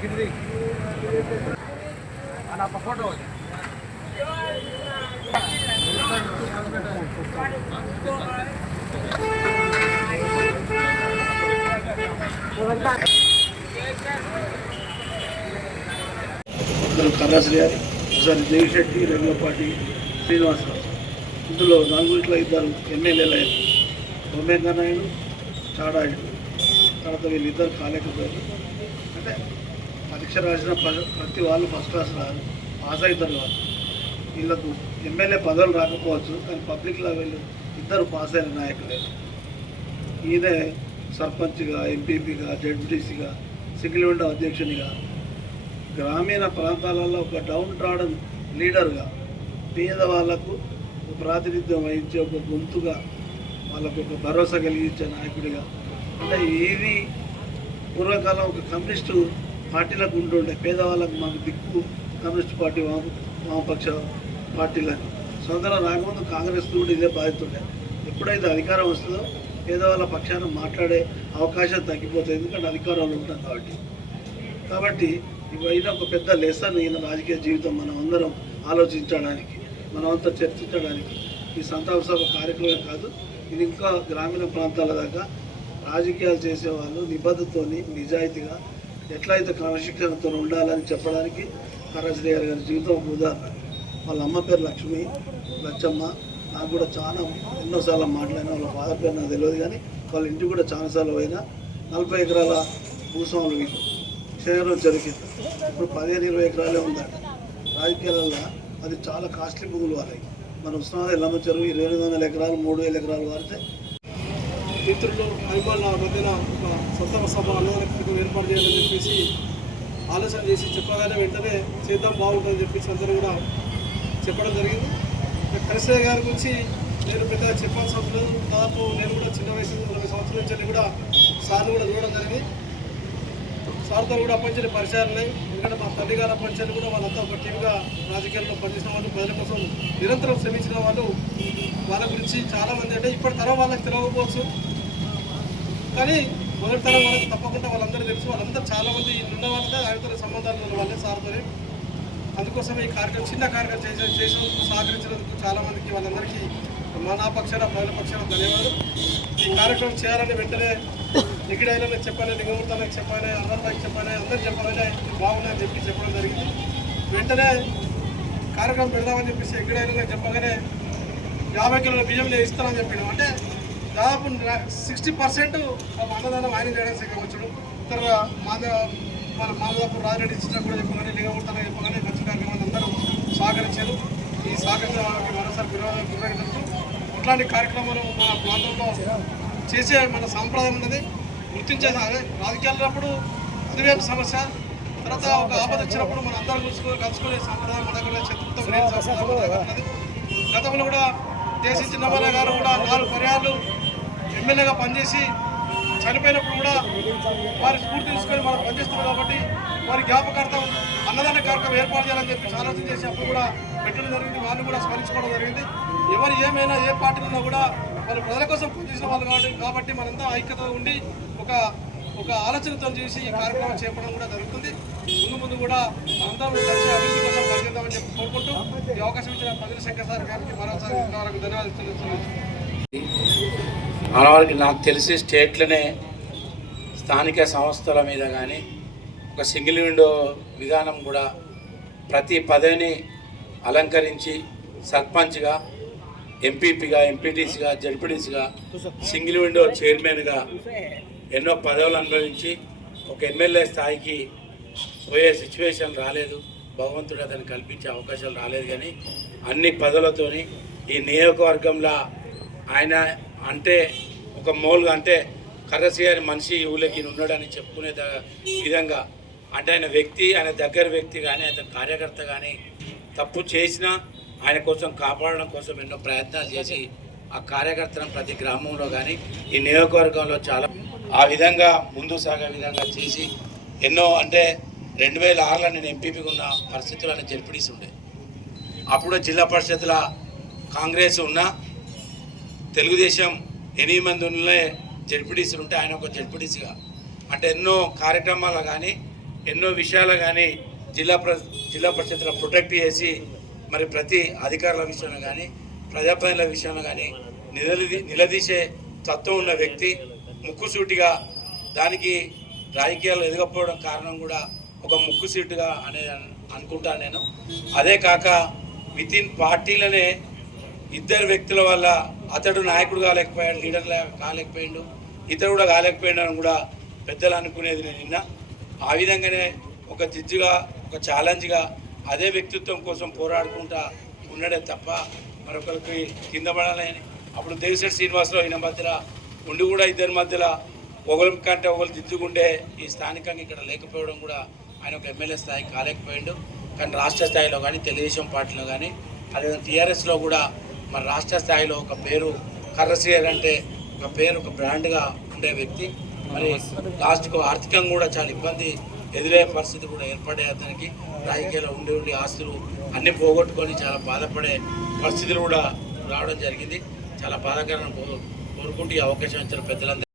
గిరిది అన్న ఒక ఫోటో. కర్రాశ్రీ గారి ఒకసారి జయశెట్టి రెడ్లపాటి శ్రీనివాసరావు. ఇందులో నలుగురిలో ఇద్దరు ఎమ్మెల్యేలు అయ్యారు సోమేంద్రనాయుడు చాడాయుడు. తర్వాత వీళ్ళిద్దరు కాలేకపోయారు. అంటే పరీక్ష రాసిన ప్ర- ప్రతి వాళ్ళు ఫస్ట్ క్లాస్ రారు పాస్ అవుతారు వాళ్ళు. వీళ్ళకు ఎమ్మెల్యే పదవులు రాకపోవచ్చు కానీ పబ్లిక్లో వీళ్ళు ఇద్దరు పాస్ అయిన నాయకులే. ఈయనే సర్పంచ్గా ఎంపీపీగా జడ్పీటీసీగా సింగిల్ విండో అధ్యక్షునిగా. గ్రామీణ ప్రాంతాలలో ఒక డౌన్ ట్రాడన్ లీడర్గా పేదవాళ్ళకు ప్రాతినిధ్యం వహించే ఒక గొంతుగా వాళ్ళకు ఒక భరోసా కలిగించే నాయకుడిగా. అంటే ఇది పూర్వకాలం ఒక కమ్యూనిస్టు పార్టీలకు ఉంటుండే. పేదవాళ్ళకు మాకు దిక్కు. కమ్యూనిస్ట్ పార్టీ వామ వామపక్ష పార్టీలని. సొంతలో రాకముందు కాంగ్రెస్ కూడా ఇదే బాధితుండే. ఎప్పుడైతే అధికారం వస్తుందో పేదవాళ్ళ పక్షాన మాట్లాడే అవకాశం తగ్గిపోతుంది. ఎందుకంటే అధికారంలో ఉంటాం కాబట్టి. కాబట్టి ఇవైనా ఒక పెద్ద లెసన్ ఈయన రాజకీయ జీవితం మనం అందరం ఆలోచించడానికి మనమంతా చర్చించడానికి. ఈ సంతాప సభ కార్యక్రమం కాదు. ఇది ఇంకా గ్రామీణ ప్రాంతాల దాకా రాజకీయాలు చేసేవాళ్ళు నిబద్ధతోని నిజాయితీగా ఎట్లయితే క్రమశిక్షణతో ఉండాలని చెప్పడానికి కరాజీ గారి గారి జీవితం ఉదాహరణ వాళ్ళ అమ్మ పేరు లక్ష్మి లచ్చమ్మ. నాకు కూడా చాలా ఎన్నోసార్లు మాట్లాడిన వాళ్ళ ఫాదర్ పేరు నాకు తెలియదు కానీ వాళ్ళ ఇంటికి కూడా చాలాసార్లు పోయినా నలభై ఎకరాల భూస్వాములు వీళ్ళు. శరీరం జరిగింది. ఇప్పుడు పదిహేను ఇరవై ఎకరాలే ఉందట. రాజకీయాలలో అది చాలా కాస్ట్లీ భూములు వాళ్ళవి. మన ఉస్మానాబాద్ ఎల్లమ్మ చెరువు ఇరవై ఎనిమిది వందల ఎకరాలు మూడు వేల ఎకరాలు వాడితే మిత్రులు అభిమానుల మధ్యన ఒక సంతాప సభ ఏర్పాటు చేయాలని చెప్పేసి ఆలోచన చేసి చెప్పగానే వెంటనే చేద్దాం బాగుంటుందని చెప్పేసి అందరూ కూడా చెప్పడం జరిగింది. కరిశ్రయ్య గారి గురించి నేను పెద్దగా చెప్పాల్సిన అవసరం లేదు. దాదాపు నేను కూడా చిన్న వయసు నలభై సంవత్సరాల నుంచి కూడా సార్ని కూడా చూడడం జరిగింది. సార్తో కూడా అప్పంచని పరిచయాలు ఉన్నాయి. ఎందుకంటే మా తల్లి గారు అప్పంచని కూడా వాళ్ళంతా ఒక టీమ్గా రాజకీయాల్లో పనిచేసిన వాళ్ళు ప్రజల కోసం నిరంతరం శ్రమించిన వాళ్ళు. వాళ్ళ గురించి చాలామంది అంటే ఇప్పటి తరం వాళ్ళకి తెలియకపోవచ్చు కానీ మొదటి తరం వాళ్ళకి తప్పకుండా వాళ్ళందరూ తెలుసు. వాళ్ళందరూ చాలా మంది ఉన్న వాళ్ళతో ఆయనతో సంబంధాలు ఉన్న వాళ్ళే సార్తోనే అందుకోసం ఈ కార్యక్రమం చిన్న కార్యక్రమం చేసే చేసినందుకు సహకరించినందుకు చాలా మందికి వాళ్ళందరికీ మా పక్షాన ప్రజల పక్షాన ధన్యవాదాలు. ఈ కార్యక్రమం చేయాలని వెంటనే ఎక్కడైనా నేను చెప్పాలి లింగమూర్తానికి చెప్పాలి అన్నర్బాయికి చెప్పాలి అందరు చెప్పాలని బాగున్నాయని చెప్పి చెప్పడం జరిగింది. వెంటనే కార్యక్రమం పెడదామని చెప్పేసి ఎక్కడైనా చెప్పగానే యాభై కిలోల బియ్యం నేను ఇస్తానని చెప్పాను. అంటే దాదాపు సిక్స్టీ పర్సెంట్ అన్నదానం ఆయన చేయడానికి సిగ్గవచ్చుడు ఇతర మాద మన మాదాపూర్ రాజరెడ్డి ఇచ్చినా కూడా చెప్పగానే లింగమూర్తానికి చెప్పగానే ఖర్చు కార్యక్రమాలు అందరూ సహకరించారు. ఈ సహకరించడానికి మరోసారి విరోధం కృతజ్ఞతలు ఇట్లాంటి కార్యక్రమాలు మన ప్రాంతంలో చేసే మన సాంప్రదాయం ఉన్నది. గుర్తించే రాజకీయాలప్పుడు అదివేపు సమస్య తర్వాత ఒక ఆపద వచ్చినప్పుడు మన అందరం కలుసుకొని కలుసుకునే సాంప్రదాయం మన కూడా శత్రుత్వం గతంలో కూడా దేశ చిన్నమల్ల గారు కూడా నాలుగు పర్యాలు ఎమ్మెల్యేగా పనిచేసి చనిపోయినప్పుడు కూడా వారి స్ఫూర్తి తీసుకొని మనం పనిచేస్తున్నాం కాబట్టి వారి జ్ఞాపకార్థం అన్నదాన కార్యక్రమం ఏర్పాటు చేయాలని చెప్పి ఆలోచన చేసి అప్పుడు కూడా పెట్టడం జరిగింది. వాళ్ళు కూడా స్మరించుకోవడం జరిగింది. ఎవరు ఏమైనా ఏ పార్టీలో ఉన్నా కూడా వాళ్ళు ప్రజల కోసం పనిచేసిన వాళ్ళు కాబట్టి కాబట్టి మనంతా ఐక్యత ఉండి ఒక ఒక ఆలోచనతో చేసి ఈ కార్యక్రమం చేపడం కూడా జరుగుతుంది. ముందు ముందు కూడా అందరం కలిసి అభివృద్ధి కోసం పనిచేద్దామని చెప్పి కోరుకుంటూ ఈ అవకాశం ఇచ్చిన ప్రజల శంకర్ సార్ గారికి మరోసారి ధన్యవాదాలు తెలుస్తున్నాను మనవారికి నాకు తెలిసి స్టేట్లోనే స్థానిక సంస్థల మీద కానీ ఒక సింగిల్ విండో విధానం కూడా ప్రతి పదవిని అలంకరించి సర్పంచ్గా ఎంపీపీగా ఎంపీటీసీగా జడ్పీటీసీగా సింగిల్ విండో చైర్మన్గా ఎన్నో పదవులు అనుభవించి ఒక ఎమ్మెల్యే స్థాయికి పోయే సిచ్యువేషన్ రాలేదు. భగవంతుడు అతను కల్పించే అవకాశాలు రాలేదు కానీ అన్ని పదవులతోని ఈ నియోజకవర్గంలో ఆయన అంటే ఒక మోల్గా అంటే కర్రసి గారి మనిషి ఊళ్ళకి ఉన్నాడని చెప్పుకునే విధంగా. అంటే ఆయన వ్యక్తి ఆయన దగ్గర వ్యక్తి కానీ అతని కార్యకర్త కానీ తప్పు చేసినా ఆయన కోసం కాపాడడం కోసం ఎన్నో ప్రయత్నాలు చేసి ఆ కార్యకర్తను ప్రతి గ్రామంలో కానీ ఈ నియోజకవర్గంలో చాలా ఆ విధంగా ముందు సాగే విధంగా చేసి ఎన్నో అంటే రెండు వేల ఆరులో నేను ఎంపీపీగా ఉన్న పరిస్థితులను జడ్పీటీసీ ఉండే. అప్పుడు జిల్లా పరిషత్ల కాంగ్రెస్ ఉన్న తెలుగుదేశం ఎనిమిది మంది ఉన్నే జడ్పీటీసీలు ఉంటే ఆయన ఒక జడ్పీటీసీగా. అంటే ఎన్నో కార్యక్రమాలు కానీ ఎన్నో విషయాలు కానీ జిల్లా ప్ర జిల్లా పరిషత్లో ప్రొటెక్ట్ చేసి మరి ప్రతి అధికారుల విషయంలో కానీ ప్రజాప్రతినిధుల విషయంలో కానీ నిలదీ నిలదీసే తత్వం ఉన్న వ్యక్తి ముక్కుసూటిగా దానికి రాజకీయాలు ఎదగకపోవడం కారణం కూడా ఒక ముక్కుసీటుగా అనే అనుకుంటాను నేను. అదే కాక విత్ ఇన్ పార్టీలనే ఇద్దరు వ్యక్తుల వల్ల అతడు నాయకుడు కాలేకపోయాడు లీడర్ కాలేకపోయాడు ఇతడు కూడా కాలేకపోయాడు అని కూడా పెద్దలు అనుకునేది నేను నిన్న. ఆ విధంగానే ఒక జిజ్జుగా ఒక ఛాలెంజ్గా అదే వ్యక్తిత్వం కోసం పోరాడుకుంటా ఉన్నాడే తప్ప మరొకరికి కింద పడాలని. అప్పుడు దేవిశెట్టి శ్రీనివాసరావు ఈయన మధ్యలో ఉండి కూడా ఇద్దరి మధ్యలో ఒకరి కంటే ఒకరు దిద్దుకుంటే ఈ స్థానికంగా ఇక్కడ లేకపోవడం కూడా ఆయన ఒక ఎమ్మెల్యే స్థాయి కాలేకపోయాడు. కానీ రాష్ట్ర స్థాయిలో కానీ తెలుగుదేశం పార్టీలో కానీ అదేవిధంగా టీఆర్ఎస్లో కూడా మన రాష్ట్ర స్థాయిలో ఒక పేరు కర్రసీయర్ అంటే ఒక పేరు ఒక బ్రాండ్గా ఉండే వ్యక్తి. మరి లాస్ట్కు ఆర్థికంగా కూడా చాలా ఇబ్బంది ఎదురయ్యే పరిస్థితి కూడా ఏర్పడే అతనికి. రాజకీయాల్లో ఉండి ఉండి ఆస్తులు అన్నీ పోగొట్టుకొని చాలా బాధపడే పరిస్థితులు కూడా రావడం జరిగింది. చాలా బాధాకరం కో- కోరుకుంటూ ఈ అవకాశం ఇచ్చిన పెద్దలందరూ